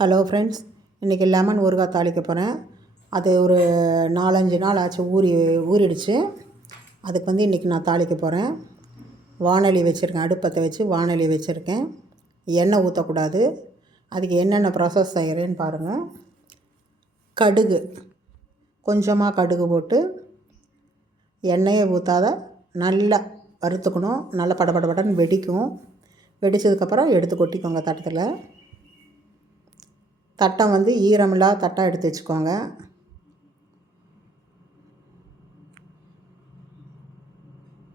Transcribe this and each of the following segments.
Hello friends, இன்றைக்கி lemon ஊறுகாய் தாளிக்க போகிறேன். அது ஒரு 4-5 நாள் ஆச்சு ஊறிடுச்சு. அதுக்கு இன்றைக்கி நான் தாளிக்க போகிறேன். வாணலி வச்சுருக்கேன், அடுப்பத்தை வச்சு வாணலி வச்சுருக்கேன். எண்ணெய் ஊற்றக்கூடாது. அதுக்கு என்னென்ன ப்ராசஸ் செய்கிறேன்னு பாருங்கள். கடுகு, கொஞ்சமாக கடுகு போட்டு எண்ணெயை ஊற்றாத நல்லா வறுத்துக்கணும். நல்லா படபடன்னு வெடிக்கும். வெடித்ததுக்கப்புறம் எடுத்து கொட்டிக்கோங்க தட்டத்தில். தட்டம் ஈரமில்லாத தட்டாக எடுத்து வச்சுக்கோங்க.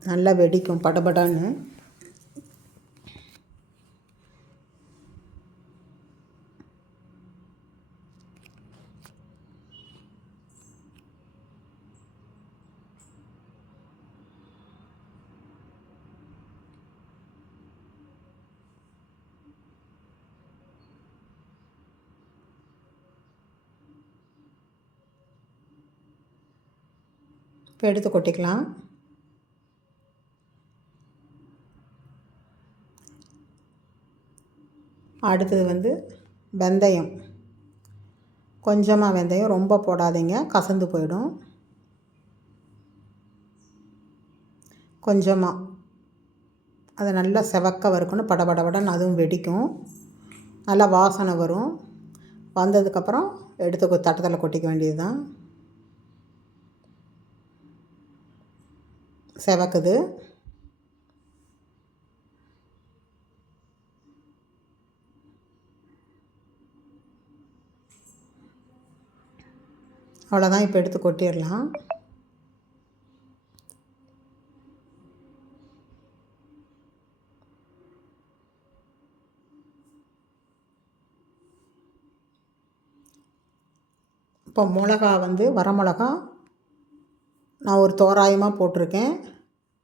நல்லா வெடிக்கும் படபடான்னு. இப்போ எடுத்து கொட்டிக்கலாம். அடுத்தது வெந்தயம். கொஞ்சமாக வெந்தயம், ரொம்ப போடாதீங்க, கசந்து போயிடும். கொஞ்சமாக அதை நல்லா செவக்க வறுக்கணும். படபடன்னு அதுவும் வெடிக்கும். நல்லா வாசனை வரும். வந்ததுக்கப்புறம் எடுத்து தட்டத்தில் கொட்டிக்க வேண்டியது தான். செவக்குது. அவ்வளோதான். இப்போ எடுத்து கொட்டிடலாம். இப்போ மிளகா வரமிளகா நான் ஒரு தோராயமாக போட்டிருக்கேன்.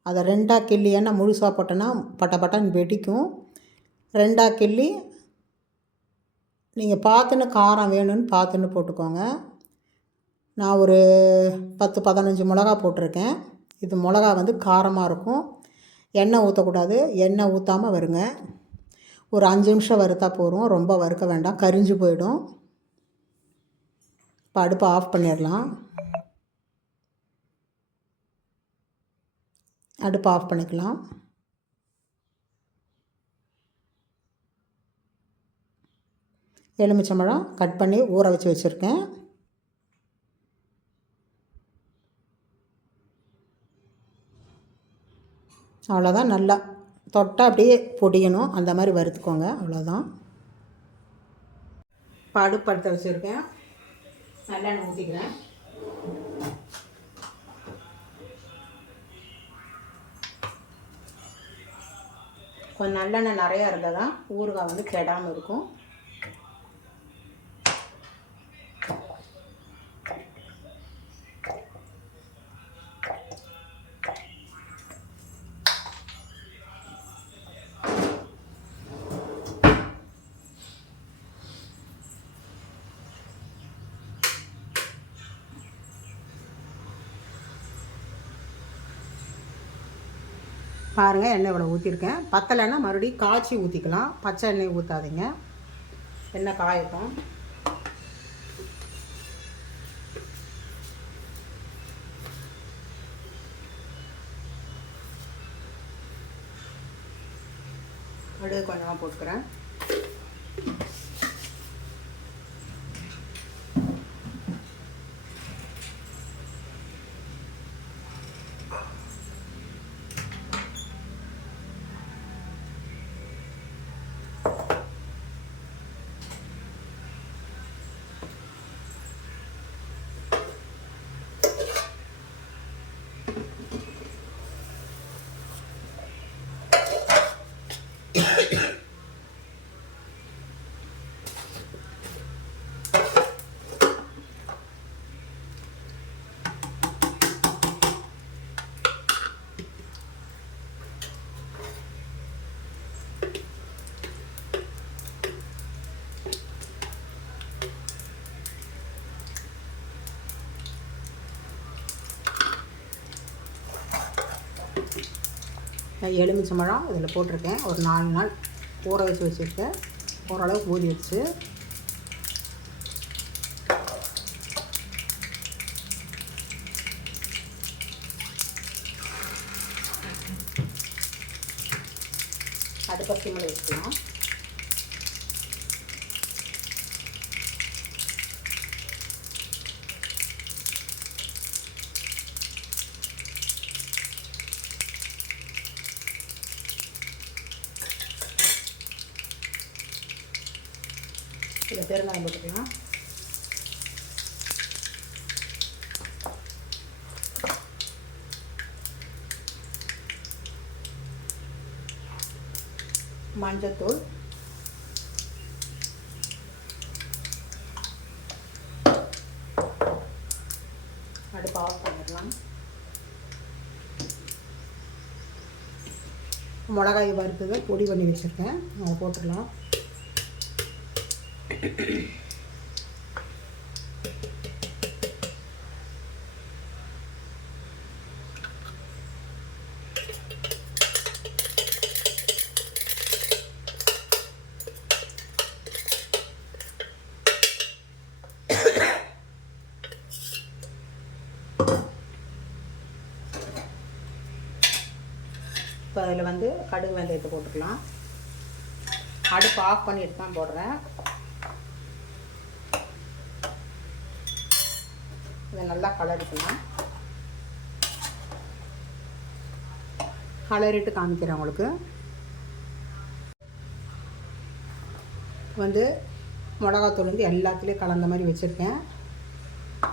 அதை 2ஆக கிள்ளி, ஏன்னா முழுசாக போட்டேன்னா பட்டன்னு வெடிக்கும். 2ஆக கிள்ளி நீங்கள் பார்த்துன்னு காரம் வேணும்னு பார்த்துன்னு போட்டுக்கோங்க. நான் ஒரு 10-15 மிளகா போட்டிருக்கேன். இது மிளகா காரமாக இருக்கும். எண்ணெய் ஊற்றக்கூடாது. எண்ணெய் ஊற்றாமல் வருங்க. ஒரு 5 நிமிஷம் வறுத்தா போதும். ரொம்ப வறுக்க வேண்டாம், கரிஞ்சு போயிடும். இப்போ அடுப்பை ஆஃப் பண்ணிடலாம். அடுப்பை ஆஃப் பண்ணிக்கலாம். எலுமிச்சம்பழம் கட் பண்ணி ஊற வச்சு வச்சுருக்கேன். அவ்வளோதான். நல்லா தொட்டால் அப்படியே பொடியணும், அந்த மாதிரி வறுத்துக்கோங்க. அவ்வளோதான். இப்போ அடுப்படுத்த வச்சுருக்கேன். நல்லெண்ணெய் ஊற்றிக்கிறேன். கொஞ்சம் நல்லெண்ணெய் நிறையா இருந்தால் தான் ஊறுகாய் கெடாமல் இருக்கும். பாருங்கள், எண்ணெய் இவ்வளோ ஊற்றிருக்கேன். பத்தலைன்னா மறுபடியும் காய்ச்சி ஊற்றிக்கலாம். பச்சை எண்ணெய் ஊற்றாதீங்க. எண்ணெய் காயட்டும். கடுகு கொஞ்சமாக போட்டுக்கிறேன். எலுமிச்சம்பழம் இதில் போட்டிருக்கேன். ஒரு 4 நாள் ஊற வச்சுருக்கேன். ஓரளவுக்கு ஊறி வச்சு அடுப்பை சிம்மில் வச்சுக்கலாம். இதில் பெருங்காயம் போட்டுக்கலாம். மஞ்சத்தூள், அடுப்பு ஆஃப் பண்ணிடலாம். மிளகாய் வறுத்ததை பொடி பண்ணி வச்சுருக்கேன், அதை போட்டுடலாம். இப்போ அதில் வந்து கடுகு வெந்தயத்தை போட்டுக்கலாம். அடுப்பு ஆஃப் பண்ணிட்டு தான் போடுறேன். இதை நல்லா கலரிக்கலாம். கலரிட்டு காமிக்கிறேன் உங்களுக்கு. வந்து மிளகாத்தூள் வந்து எல்லாத்துலேயும் கலந்த மாதிரி வச்சுருக்கேன்.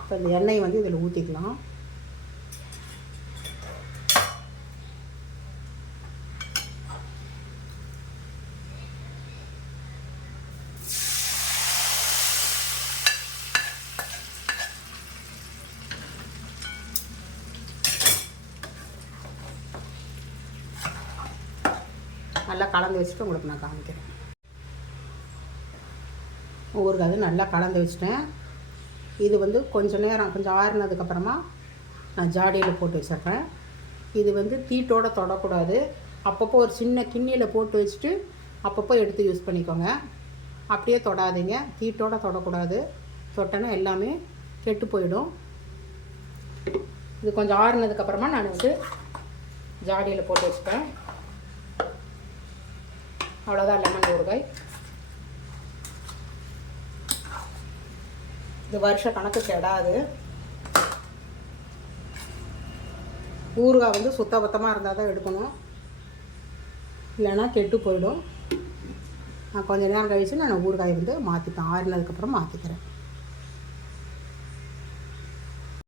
இப்போ இந்த எண்ணெயை வந்து இதில் ஊற்றிக்கலாம். நல்லா கலந்து வச்சுட்டு உங்களுக்கு நான் காமிக்கிறேன். ஊறுகாய் நல்லா கலந்து வச்சுட்டேன். இது வந்து கொஞ்சம் நேரம் கொஞ்சம் ஆறுனதுக்கப்புறமா நான் ஜாடியில் போட்டு வச்சிடுறேன். இது வந்து தீட்டோடு தொடக்கூடாது. அப்பப்போ ஒரு சின்ன கிண்ணியில் போட்டு வச்சுட்டு அப்பப்போ எடுத்து யூஸ் பண்ணிக்கோங்க. அப்படியே தொடாதீங்க, தீட்டோடு தொடக்கூடாது. தொட்டனா எல்லாமே கெட்டு போயிடும். இது கொஞ்சம் ஆறுனதுக்கப்புறமா நான் வந்து ஜாடியில் போட்டு வச்சுப்பேன். அவ்வளோதான் லெமன் ஊறுகாய். இது வருஷ கணக்கு கெடாது. ஊறுகாய் வந்து சுத்தபத்தமாக இருந்தால் தான் எடுக்கணும், இல்லைன்னா கெட்டு போயிடும். நான் கொஞ்சம் நேரம் கழித்து நான் ஊறுகாய் வந்து மாற்றிப்பேன். ஆறுனதுக்கப்புறம் மாற்றிக்கிறேன்.